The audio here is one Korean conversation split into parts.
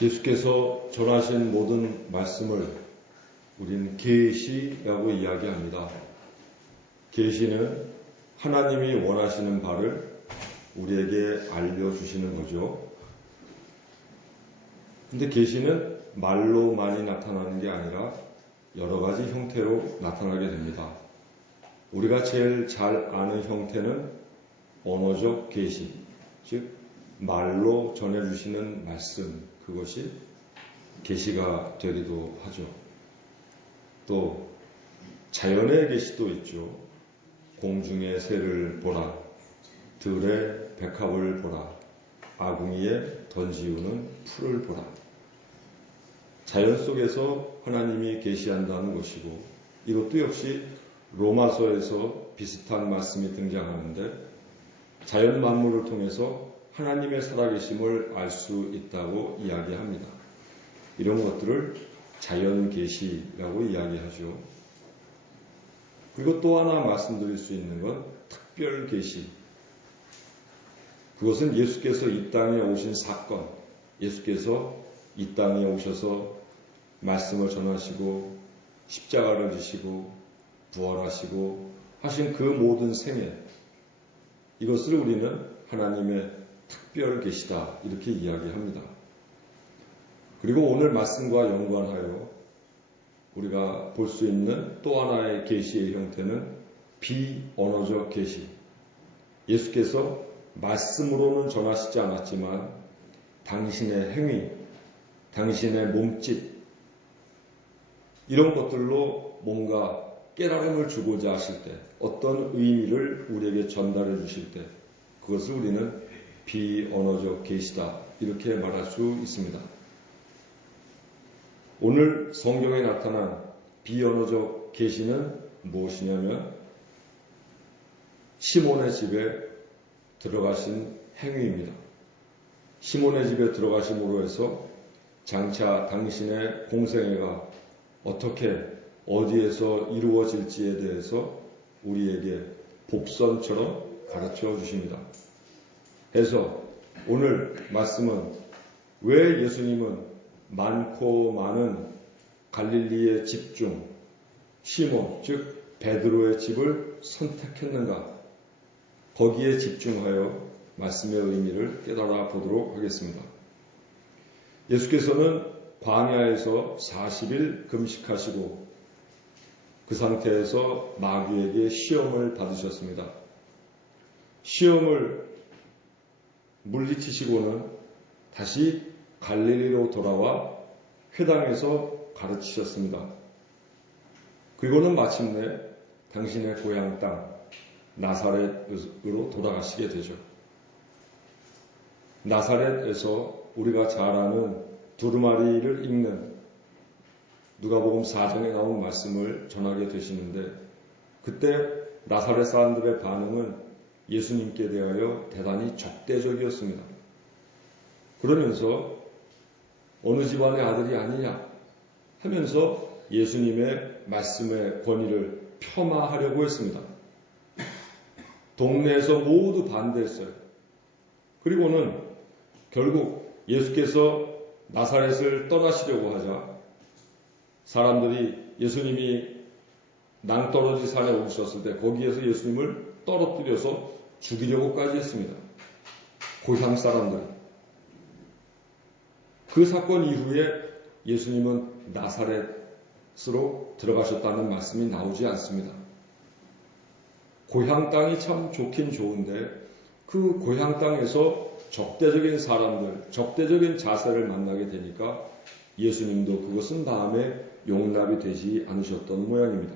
예수께서 전하신 모든 말씀을 우리는 계시라고 이야기합니다. 계시는 하나님이 원하시는 바를 우리에게 알려주시는 거죠. 근데 계시는 말로만이 나타나는 게 아니라 여러 가지 형태로 나타나게 됩니다. 우리가 제일 잘 아는 형태는 언어적 계시, 즉 말로 전해주시는 말씀, 그것이 계시가 되기도 하죠. 또 자연의 계시도 있죠. 공중의 새를 보라, 들의 백합을 보라, 아궁이에 던지우는 풀을 보라. 자연 속에서 하나님이 계시한다는 것이고, 이것도 역시 로마서에서 비슷한 말씀이 등장하는데, 자연 만물을 통해서 하나님의 살아계심을 알 수 있다고 이야기합니다. 이런 것들을 자연 계시라고 이야기하죠. 그리고 또 하나 말씀드릴 수 있는 건 특별 계시. 그것은 예수께서 이 땅에 오신 사건, 예수께서 이 땅에 오셔서 말씀을 전하시고 십자가를 지시고 부활하시고 하신 그 모든 생애, 이것을 우리는 하나님의 특별 계시다 이렇게 이야기합니다. 그리고 오늘 말씀과 연관하여 우리가 볼 수 있는 또 하나의 계시의 형태는 비언어적 계시. 예수께서 말씀으로는 전하시지 않았지만 당신의 행위, 당신의 몸짓, 이런 것들로 뭔가 깨달음을 주고자 하실 때, 어떤 의미를 우리에게 전달해 주실 때, 그것을 우리는 비언어적 계시다 이렇게 말할 수 있습니다. 오늘 성경에 나타난 비언어적 계시는 무엇이냐면 시몬의 집에 들어가신 행위입니다. 시몬의 집에 들어가심으로 해서 장차 당신의 공생애가 어떻게 어디에서 이루어질지에 대해서 우리에게 복선처럼 가르쳐 주십니다. 해서 오늘 말씀은 왜 예수님은 많고 많은 갈릴리의 집 중 시몬, 즉 베드로의 집을 선택했는가? 거기에 집중하여 말씀의 의미를 깨달아 보도록 하겠습니다. 예수께서는 광야에서 40일 금식하시고 그 상태에서 마귀에게 시험을 받으셨습니다. 시험을 물리치시고는 다시 갈릴리로 돌아와 회당에서 가르치셨습니다. 그리고는 마침내 당신의 고향 땅 나사렛으로 돌아가시게 되죠. 나사렛에서 우리가 잘 아는 두루마리를 읽는 누가복음 4장에 나온 말씀을 전하게 되시는데, 그때 나사렛 사람들의 반응은 예수님께 대하여 대단히 적대적이었습니다. 그러면서 어느 집안의 아들이 아니냐 하면서 예수님의 말씀의 권위를 폄하하려고 했습니다. 동네에서 모두 반대했어요. 그리고는 결국 예수께서 나사렛을 떠나시려고 하자 사람들이 예수님이 낭떠러지 산에 오셨을 때 거기에서 예수님을 떨어뜨려서 죽이려고까지 했습니다. 고향 사람들이. 그 사건 이후에 예수님은 나사렛으로 들어가셨다는 말씀이 나오지 않습니다. 고향 땅이 참 좋긴 좋은데 그 고향 땅에서 적대적인 사람들, 적대적인 자세를 만나게 되니까 예수님도 그것은 다음에 용납이 되지 않으셨던 모양입니다.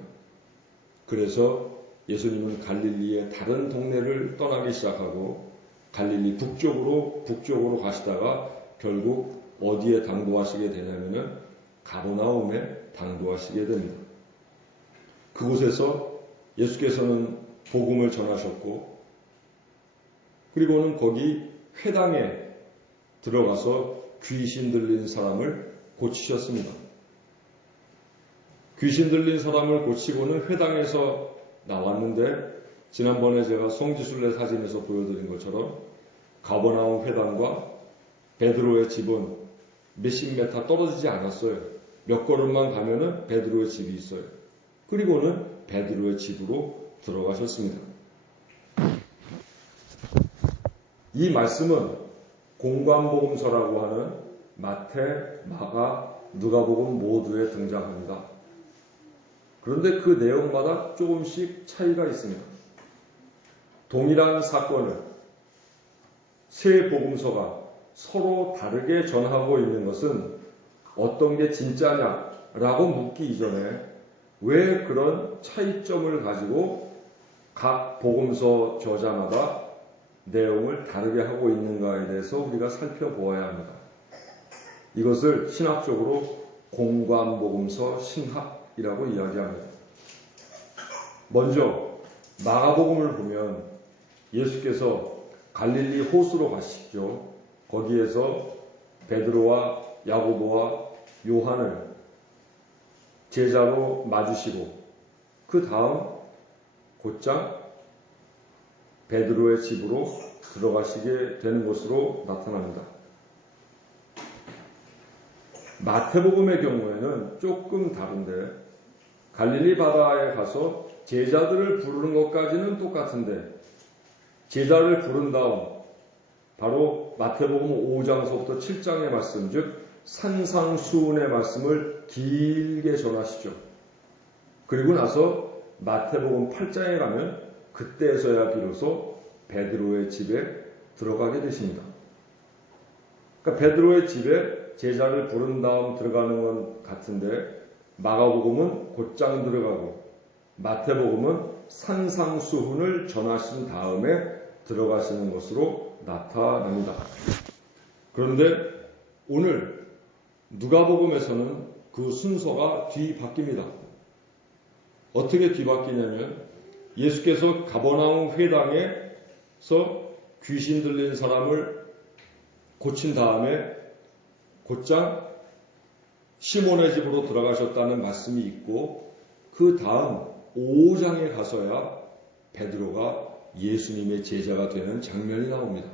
그래서 예수님은 갈릴리의 다른 동네를 떠나기 시작하고 갈릴리 북쪽으로 가시다가 결국 어디에 당도하시게 되냐면은 가버나움에 당도하시게 됩니다. 그곳에서 예수께서는 복음을 전하셨고, 그리고는 거기 회당에 들어가서 귀신 들린 사람을 고치셨습니다. 귀신 들린 사람을 고치고는 회당에서 나왔는데, 지난번에 제가 송지순례 사진에서 보여드린 것처럼 가버나움 회당과 베드로의 집은 몇십 메타 떨어지지 않았어요. 몇 걸음만 가면은 베드로의 집이 있어요. 그리고는 베드로의 집으로 들어가셨습니다. 이 말씀은 공관복음서라고 하는 마태, 마가, 누가복음 모두에 등장합니다. 그런데 그 내용마다 조금씩 차이가 있습니다. 동일한 사건을 세 복음서가 서로 다르게 전하고 있는 것은 어떤 게 진짜냐라고 묻기 이전에 왜 그런 차이점을 가지고 각 복음서 저자마다 내용을 다르게 하고 있는가에 대해서 우리가 살펴보아야 합니다. 이것을 신학적으로 공관복음서 신학이라고 이야기합니다. 먼저 마가복음을 보면 예수께서 갈릴리 호수로 가시죠. 거기에서 베드로와 야고보와 요한을 제자로 맞으시고 그 다음 곧장 베드로의 집으로 들어가시게 되는 것으로 나타납니다. 마태복음의 경우에는 조금 다른데 갈릴리 바다에 가서 제자들을 부르는 것까지는 똑같은데 제자를 부른 다음 바로 마태복음 5장서부터 7장의 말씀, 즉 산상수훈의 말씀을 길게 전하시죠. 그리고 나서 마태복음 8장에 가면 그때서야 비로소 베드로의 집에 들어가게 되십니다. 그러니까 베드로의 집에 제자를 부른 다음 들어가는 건 같은데 마가복음은 곧장 들어가고 마태복음은 산상수훈을 전하신 다음에 들어가시는 것으로 나타납니다. 그런데 오늘 누가복음에서는 그 순서가 뒤바뀝니다. 어떻게 뒤바뀌냐면 예수께서 가버나움 회당에서 귀신 들린 사람을 고친 다음에 곧장 시몬의 집으로 들어가셨다는 말씀이 있고 그 다음 5장에 가서야 베드로가 예수님의 제자가 되는 장면이 나옵니다.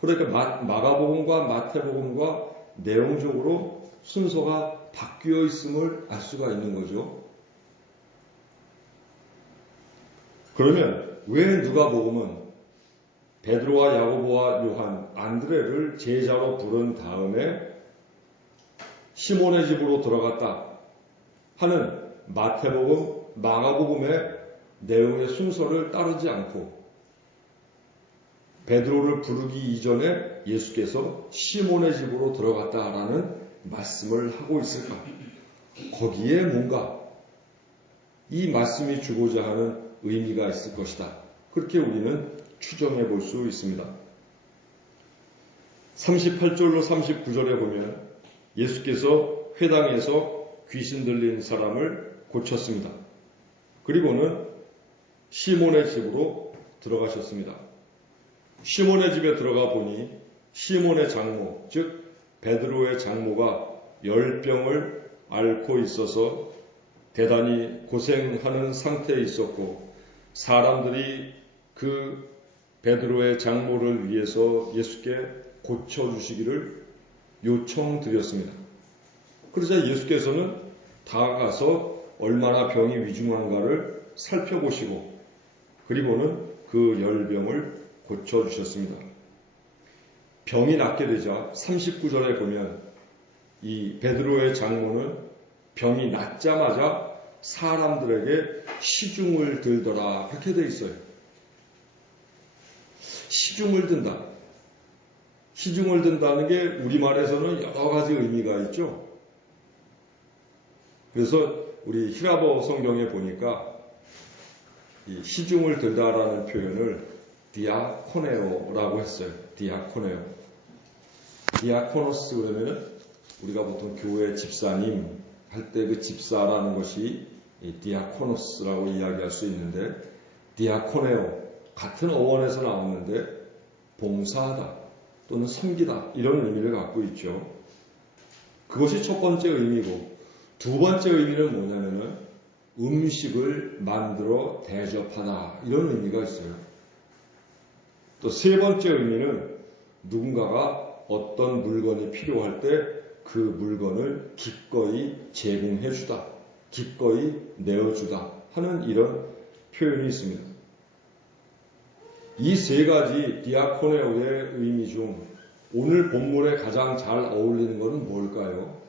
그러니까 마가복음과 마태복음과 내용적으로 순서가 바뀌어 있음을 알 수가 있는 거죠. 그러면 왜 누가복음은 베드로와 야고보와 요한, 안드레를 제자로 부른 다음에 시몬의 집으로 들어갔다 하는 마태복음, 마가복음의 내용의 순서를 따르지 않고 베드로를 부르기 이전에 예수께서 시몬의 집으로 들어갔다라는 말씀을 하고 있을까? 거기에 뭔가 이 말씀이 주고자 하는 의미가 있을 것이다. 그렇게 우리는 추정해 볼 수 있습니다. 38절로 39절에 보면 예수께서 회당에서 귀신 들린 사람을 고쳤습니다. 그리고는 시몬의 집으로 들어가셨습니다. 시몬의 집에 들어가 보니 시몬의 장모, 즉 베드로의 장모가 열병을 앓고 있어서 대단히 고생하는 상태에 있었고 사람들이 그 베드로의 장모를 위해서 예수께 고쳐주시기를 요청드렸습니다. 그러자 예수께서는 다가가서 얼마나 병이 위중한가를 살펴보시고 그리고는 그 열병을 고쳐주셨습니다. 병이 낫게 되자 39절에 보면 이 베드로의 장모는 병이 낫자마자 사람들에게 시중을 들더라 그렇게 되어 있어요. 시중을 든다. 시중을 든다는 게 우리말에서는 여러 가지 의미가 있죠. 그래서 우리 히라보 성경에 보니까 이 시중을 들다라는 표현을 디아코네오라고 했어요. 디아코네오. 디아코노스 그러면은 우리가 보통 교회 집사님 할 때 그 집사라는 것이 디아코노스라고 이야기할 수 있는데 디아코네오 같은 어원에서 나오는데 봉사하다 또는 섬기다 이런 의미를 갖고 있죠. 그것이 첫 번째 의미고 두 번째 의미는 뭐냐면은 음식을 만들어 대접하다 이런 의미가 있어요. 또 세 번째 의미는 누군가가 어떤 물건이 필요할 때 그 물건을 기꺼이 제공해주다, 기꺼이 내어주다 하는 이런 표현이 있습니다. 이 세 가지 디아코네오의 의미 중 오늘 본문에 가장 잘 어울리는 것은 뭘까요?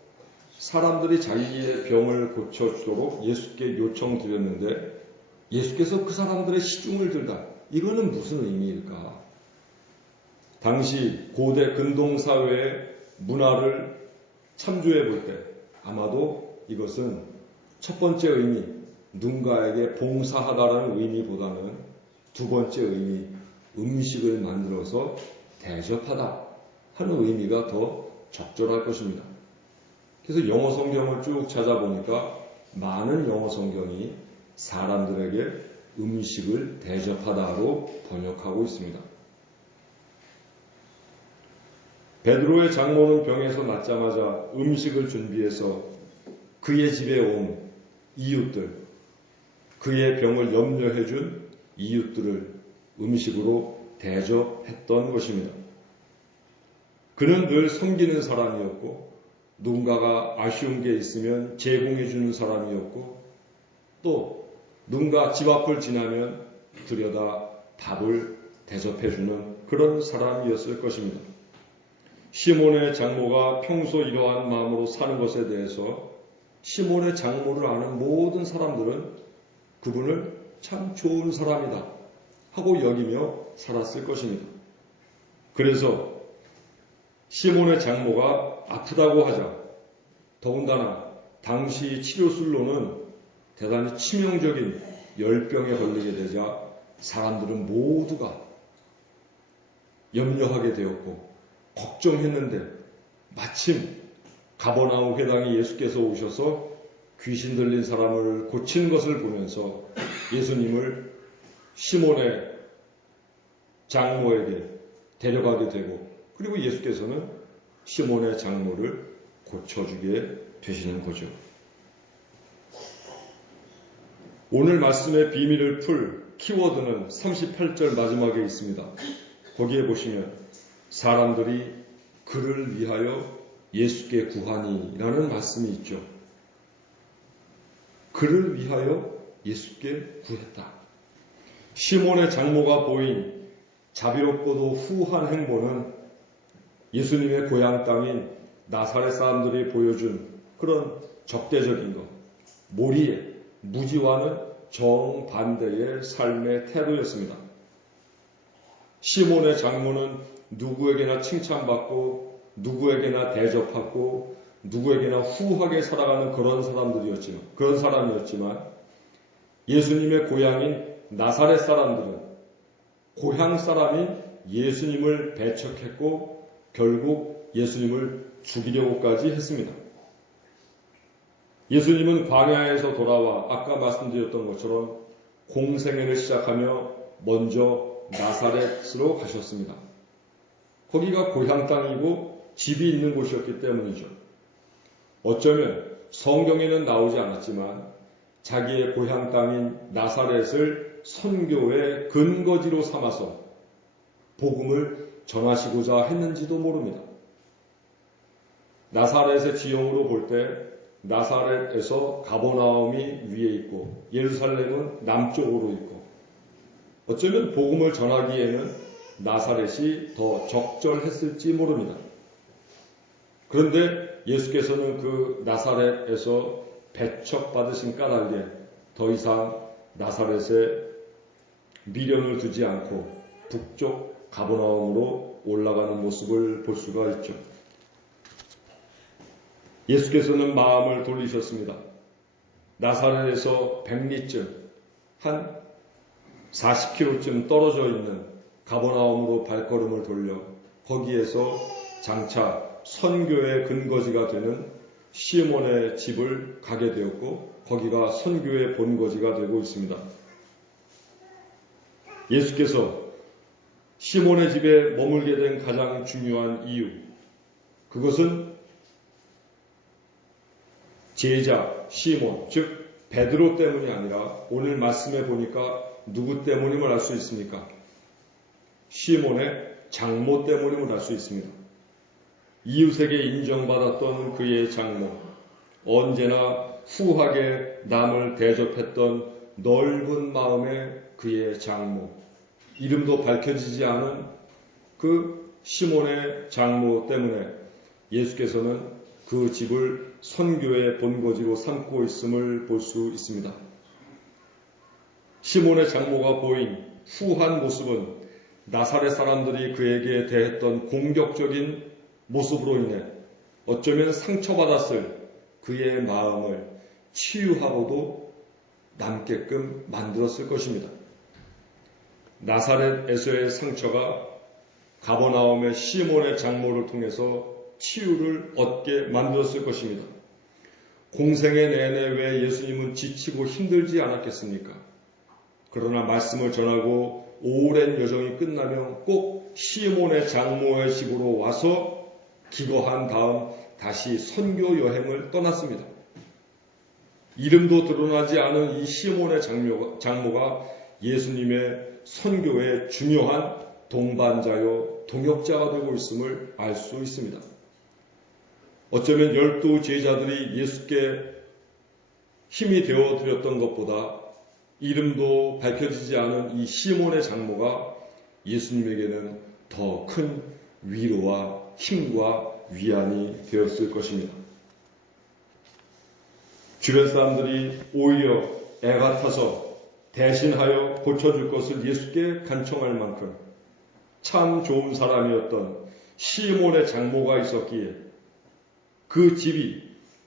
사람들이 자기의 병을 고쳐주도록 예수께 요청드렸는데 예수께서 그 사람들의 시중을 들다. 이거는 무슨 의미일까? 당시 고대 근동사회의 문화를 참조해 볼 때 아마도 이것은 첫 번째 의미, 누군가에게 봉사하다라는 의미보다는 두 번째 의미, 음식을 만들어서 대접하다 하는 의미가 더 적절할 것입니다. 그래서 영어 성경을 쭉 찾아보니까 많은 영어 성경이 사람들에게 음식을 대접하다로 번역하고 있습니다. 베드로의 장모는 병에서 낫자마자 음식을 준비해서 그의 집에 온 이웃들, 그의 병을 염려해준 이웃들을 음식으로 대접했던 것입니다. 그는 늘 섬기는 사람이었고 누군가가 아쉬운 게 있으면 제공해주는 사람이었고 또 누군가 집 앞을 지나면 들여다 밥을 대접해주는 그런 사람이었을 것입니다. 시몬의 장모가 평소 이러한 마음으로 사는 것에 대해서 시몬의 장모를 아는 모든 사람들은 그분을 참 좋은 사람이다 하고 여기며 살았을 것입니다. 그래서 시몬의 장모가 아프다고 하자 더군다나 당시 치료술로는 대단히 치명적인 열병에 걸리게 되자 사람들은 모두가 염려하게 되었고 걱정했는데 마침 가버나움 회당에 예수께서 오셔서 귀신 들린 사람을 고친 것을 보면서 예수님을 시몬의 장모에게 데려가게 되고 그리고 예수께서는 시몬의 장모를 고쳐주게 되시는 거죠. 오늘 말씀의 비밀을 풀 키워드는 38절 마지막에 있습니다. 거기에 보시면 사람들이 그를 위하여 예수께 구하니 라는 말씀이 있죠. 그를 위하여 예수께 구했다. 시몬의 장모가 보인 자비롭고도 후한 행보는 예수님의 고향 땅인 나사렛 사람들이 보여준 그런 적대적인 것, 모리의 무지와는 정반대의 삶의 태도였습니다. 시몬의 장모는 누구에게나 칭찬받고 누구에게나 대접받고 누구에게나 후하게 살아가는 그런 사람이었지만 예수님의 고향인 나사렛 사람들은 고향 사람인 예수님을 배척했고 결국 예수님을 죽이려고까지 했습니다. 예수님은 광야에서 돌아와 아까 말씀드렸던 것처럼 공생애를 시작하며 먼저 나사렛으로 가셨습니다. 거기가 고향 땅이고 집이 있는 곳이었기 때문이죠. 어쩌면 성경에는 나오지 않았지만 자기의 고향 땅인 나사렛을 선교의 근거지로 삼아서 복음을 전하시고자 했는지도 모릅니다. 나사렛의 지형으로 볼 때 나사렛에서 가버나움이 위에 있고 예루살렘은 남쪽으로 있고 어쩌면 복음을 전하기에는 나사렛이 더 적절했을지 모릅니다. 그런데 예수께서는 그 나사렛에서 배척받으신 까닭에 더 이상 나사렛에 미련을 두지 않고 북쪽 가버나움으로 올라가는 모습을 볼 수가 있죠. 예수께서는 마음을 돌리셨습니다. 나사렛에서 100리쯤 한 40km쯤 떨어져 있는 가버나움으로 발걸음을 돌려 거기에서 장차 선교의 근거지가 되는 시몬의 집을 가게 되었고 거기가 선교의 본거지가 되고 있습니다. 예수께서 시몬의 집에 머물게 된 가장 중요한 이유, 그것은 제자 시몬, 즉 베드로 때문이 아니라 오늘 말씀해 보니까 누구 때문임을 알 수 있습니까? 시몬의 장모 때문임을 알 수 있습니다. 이웃에게 인정받았던 그의 장모, 언제나 후하게 남을 대접했던 넓은 마음의 그의 장모, 이름도 밝혀지지 않은 그 시몬의 장모 때문에 예수께서는 그 집을 선교의 본거지로 삼고 있음을 볼 수 있습니다. 시몬의 장모가 보인 후한 모습은 나사렛 사람들이 그에게 대했던 공격적인 모습으로 인해 어쩌면 상처받았을 그의 마음을 치유하고도 남게끔 만들었을 것입니다. 나사렛에서의 상처가 가버나움의 시몬의 장모를 통해서 치유를 얻게 만들었을 것입니다. 공생의 내내 왜 예수님은 지치고 힘들지 않았겠습니까? 그러나 말씀을 전하고 오랜 여정이 끝나면 꼭 시몬의 장모의 집으로 와서 기거한 다음 다시 선교 여행을 떠났습니다. 이름도 드러나지 않은 이 시몬의 장모가 예수님의 선교의 중요한 동반자요 동역자가 되고 있음을 알 수 있습니다. 어쩌면 12 제자들이 예수께 힘이 되어드렸던 것보다 이름도 밝혀지지 않은 이 시몬의 장모가 예수님에게는 더 큰 위로와 힘과 위안이 되었을 것입니다. 주변 사람들이 오히려 애가 타서 대신하여 고쳐줄 것을 예수께 간청할 만큼 참 좋은 사람이었던 시몬의 장모가 있었기에 그 집이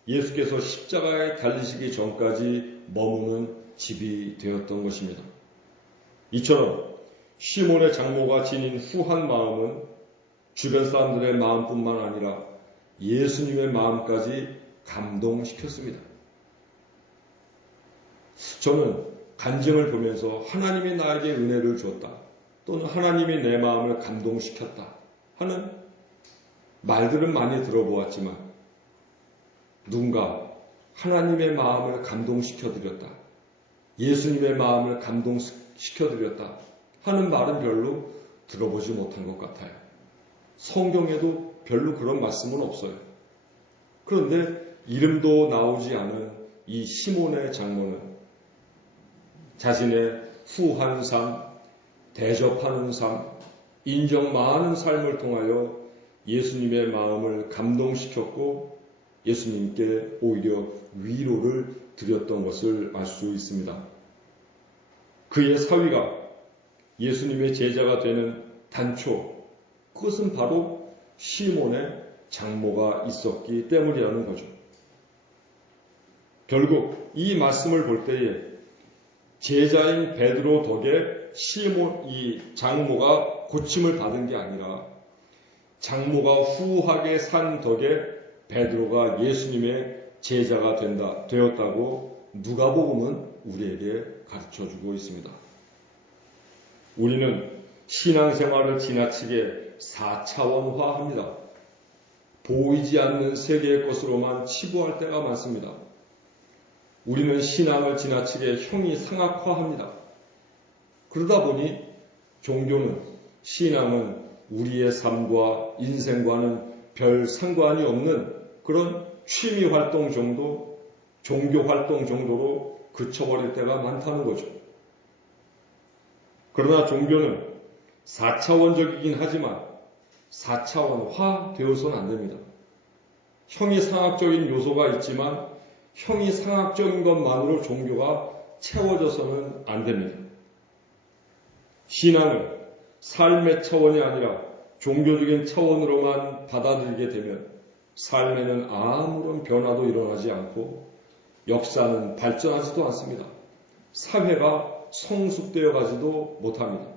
예수께서 십자가에 달리시기 전까지 머무는 집이 되었던 것입니다. 이처럼 시몬의 장모가 지닌 후한 마음은 주변 사람들의 마음뿐만 아니라 예수님의 마음까지 감동시켰습니다. 저는 간증을 보면서 하나님이 나에게 은혜를 주었다, 또는 하나님이 내 마음을 감동시켰다 하는 말들은 많이 들어보았지만 누군가 하나님의 마음을 감동시켜드렸다, 예수님의 마음을 감동시켜드렸다 하는 말은 별로 들어보지 못한 것 같아요. 성경에도 별로 그런 말씀은 없어요. 그런데 이름도 나오지 않은 이 시몬의 장모는 자신의 후한 삶, 대접하는 삶, 인정 많은 삶을 통하여 예수님의 마음을 감동시켰고 예수님께 오히려 위로를 드렸던 것을 알 수 있습니다. 그의 사위가 예수님의 제자가 되는 단초, 그것은 바로 시몬의 장모가 있었기 때문이라는 거죠. 결국 이 말씀을 볼 때에 제자인 베드로 덕에 시몬 이 장모가 고침을 받은 게 아니라 장모가 후하게 산 덕에 베드로가 예수님의 제자가 되었다고 누가복음은 우리에게 가르쳐주고 있습니다. 우리는 신앙생활을 지나치게 4차원화합니다. 보이지 않는 세계의 것으로만 치부할 때가 많습니다. 우리는 신앙을 지나치게 형이상학화합니다. 그러다 보니 종교는, 신앙은 우리의 삶과 인생과는 별 상관이 없는 그런 취미활동 정도, 종교활동 정도로 그쳐버릴 때가 많다는 거죠. 그러나 종교는 4차원적이긴 하지만 4차원화 되어서는 안 됩니다. 형이상학적인 요소가 있지만 형이상학적인 것만으로 종교가 채워져서는 안 됩니다. 신앙을 삶의 차원이 아니라 종교적인 차원으로만 받아들이게 되면 삶에는 아무런 변화도 일어나지 않고 역사는 발전하지도 않습니다. 사회가 성숙되어 가지도 못합니다.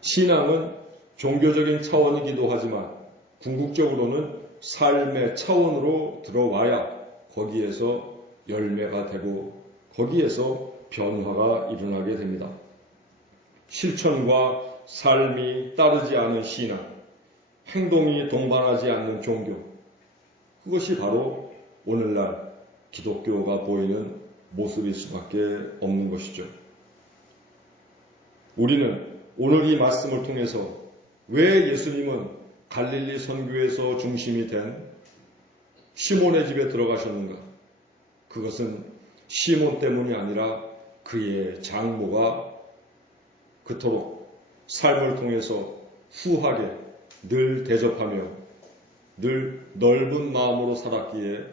신앙은 종교적인 차원이기도 하지만 궁극적으로는 삶의 차원으로 들어와야 거기에서 열매가 되고 거기에서 변화가 일어나게 됩니다. 실천과 삶이 따르지 않은 신앙, 행동이 동반하지 않는 종교, 그것이 바로 오늘날 기독교가 보이는 모습일 수밖에 없는 것이죠. 우리는 오늘 이 말씀을 통해서 왜 예수님은 갈릴리 선교에서 중심이 된 시몬의 집에 들어가셨는가? 그것은 시몬 때문이 아니라 그의 장모가 그토록 삶을 통해서 후하게 늘 대접하며 늘 넓은 마음으로 살았기에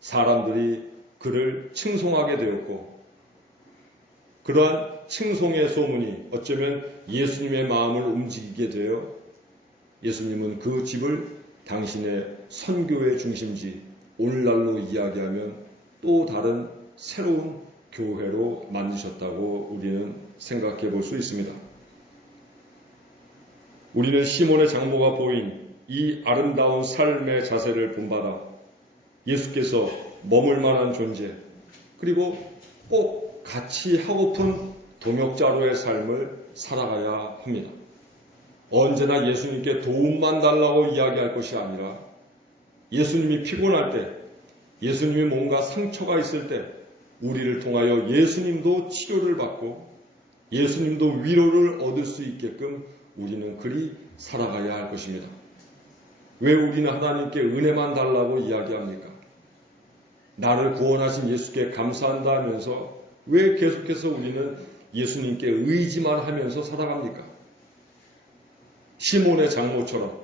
사람들이 그를 칭송하게 되었고, 그러한 칭송의 소문이 어쩌면 예수님의 마음을 움직이게 되어 예수님은 그 집을 당신의 선교의 중심지, 오늘날로 이야기하면 또 다른 새로운 교회로 만드셨다고 우리는 생각해 볼 수 있습니다. 우리는 시몬의 장모가 보인 이 아름다운 삶의 자세를 본받아 예수께서 머물 만한 존재, 그리고 꼭 같이 하고픈 동역자로의 삶을 살아가야 합니다. 언제나 예수님께 도움만 달라고 이야기할 것이 아니라 예수님이 피곤할 때, 예수님이 뭔가 상처가 있을 때 우리를 통하여 예수님도 치료를 받고 예수님도 위로를 얻을 수 있게끔 우리는 그리 살아가야 할 것입니다. 왜 우리는 하나님께 은혜만 달라고 이야기합니까? 나를 구원하신 예수께 감사한다 하면서 왜 계속해서 우리는 예수님께 의지만 하면서 살아갑니까? 시몬의 장모처럼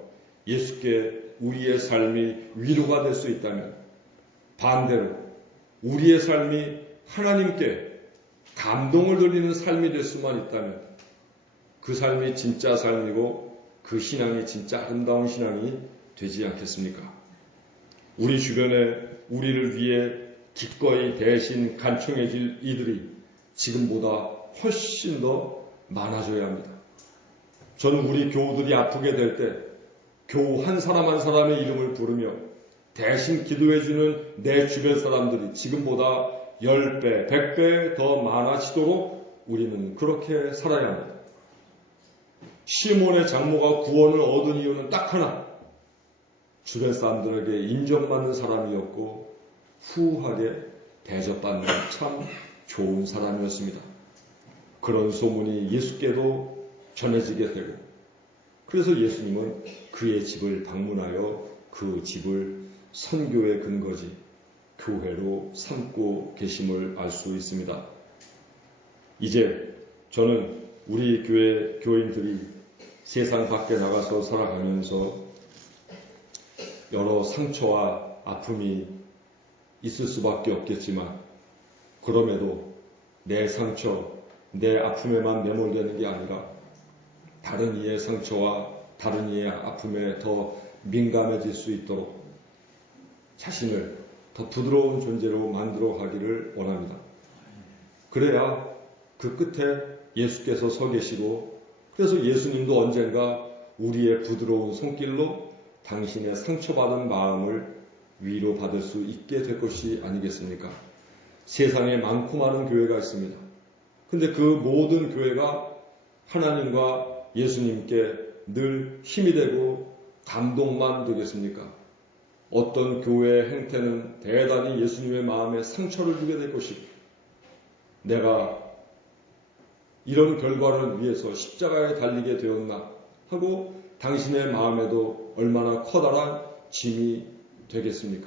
예수께 우리의 삶이 위로가 될 수 있다면, 반대로 우리의 삶이 하나님께 감동을 돌리는 삶이 될 수만 있다면 그 삶이 진짜 삶이고 그 신앙이 진짜 아름다운 신앙이 되지 않겠습니까? 우리 주변에 우리를 위해 기꺼이 대신 간청해질 이들이 지금보다 훨씬 더 많아져야 합니다. 저는 우리 교우들이 아프게 될 때 교우 한 사람 한 사람의 이름을 부르며 대신 기도해주는 내 주변 사람들이 지금보다 10배, 100배 더 많아지도록 우리는 그렇게 살아야 합니다. 시몬의 장모가 구원을 얻은 이유는 딱 하나, 주변 사람들에게 인정받는 사람이었고 후하게 대접받는 참 좋은 사람이었습니다. 그런 소문이 예수께도 전해지게 되고, 그래서 예수님은 그의 집을 방문하여 그 집을 선교의 근거지, 교회로 삼고 계심을 알 수 있습니다. 이제 저는 우리 교회 교인들이 세상 밖에 나가서 살아가면서 여러 상처와 아픔이 있을 수밖에 없겠지만, 그럼에도 내 상처, 내 아픔에만 매몰되는 게 아니라 다른 이의 상처와 다른 이의 아픔에 더 민감해질 수 있도록 자신을 더 부드러운 존재로 만들어 가기를 원합니다. 그래야 그 끝에 예수께서 서 계시고, 그래서 예수님도 언젠가 우리의 부드러운 손길로 당신의 상처받은 마음을 위로받을 수 있게 될 것이 아니겠습니까? 세상에 많고 많은 교회가 있습니다. 근데 그 모든 교회가 하나님과 예수님께 늘 힘이 되고 감동만 되겠습니까? 어떤 교회의 행태는 대단히 예수님의 마음에 상처를 주게 될 것이고, 내가 이런 결과를 위해서 십자가에 달리게 되었나 하고 당신의 마음에도 얼마나 커다란 짐이 되겠습니까?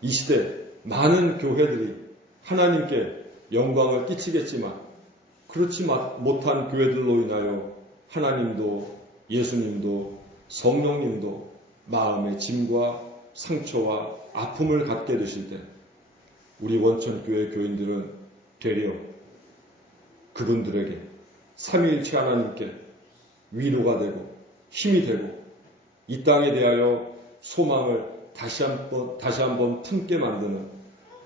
이 시대 많은 교회들이 하나님께 영광을 끼치겠지만 그렇지 못한 교회들로 인하여 하나님도 예수님도 성령님도 마음의 짐과 상처와 아픔을 갖게 되실 때 우리 원천교회 교인들은 되려 그분들에게 삼위일체 하나님께 위로가 되고 힘이 되고 이 땅에 대하여 소망을 다시 한번 품게 만드는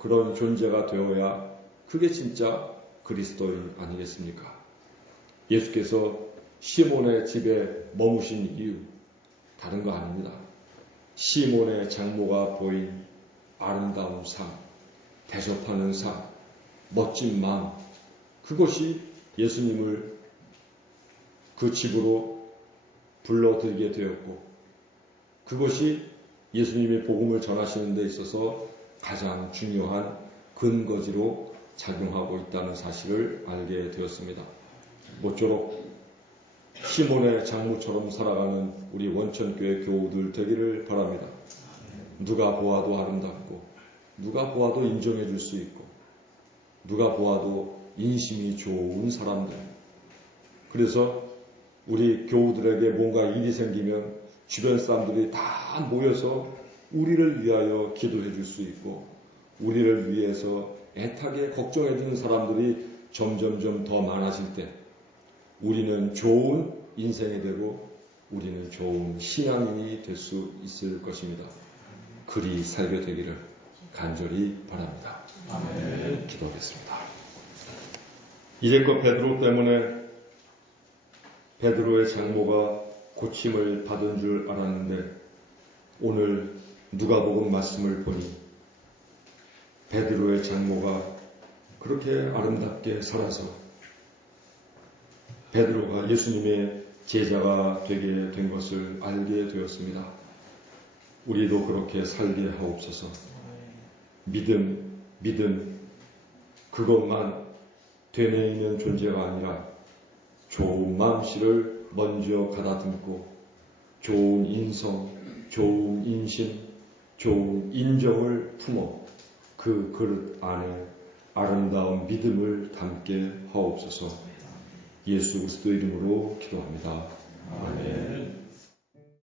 그런 존재가 되어야 그게 진짜 그리스도인 아니겠습니까? 예수께서 시몬의 집에 머무신 이유 다른 거 아닙니다. 시몬의 장모가 보인 아름다운 삶, 대접하는 삶, 멋진 마음, 그것이 예수님을 그 집으로 불러들이게 되었고, 그것이 예수님의 복음을 전하시는 데 있어서 가장 중요한 근거지로 작용하고 있다는 사실을 알게 되었습니다. 모쪼록 시몬의 장모처럼 살아가는 우리 원천교회 교우들 되기를 바랍니다. 누가 보아도 아름답고 누가 보아도 인정해 줄 수 있고 누가 보아도 인심이 좋은 사람들. 그래서 우리 교우들에게 뭔가 일이 생기면 주변 사람들이 다 모여서 우리를 위하여 기도해 줄 수 있고 우리를 위해서 애타게 걱정해 주는 사람들이 점점점 더 많아질 때 우리는 좋은 인생이 되고 우리는 좋은 신앙인이 될 수 있을 것입니다. 그리 살게 되기를 간절히 바랍니다. 아멘. 기도하겠습니다. 이제껏 베드로 때문에 베드로의 장모가 고침을 받은 줄 알았는데 오늘 누가복음 말씀을 보니 베드로의 장모가 그렇게 아름답게 살아서 베드로가 예수님의 제자가 되게 된 것을 알게 되었습니다. 우리도 그렇게 살게 하옵소서. 믿음 그것만 되뇌이는 존재가 아니라 좋은 마음씨를 먼저 가다듬고 좋은 인성, 좋은 인심, 좋은 인정을 품어 그 그릇 안에 아름다운 믿음을 담게 하옵소서. 예수 그리스도 이름으로 기도합니다. 아멘.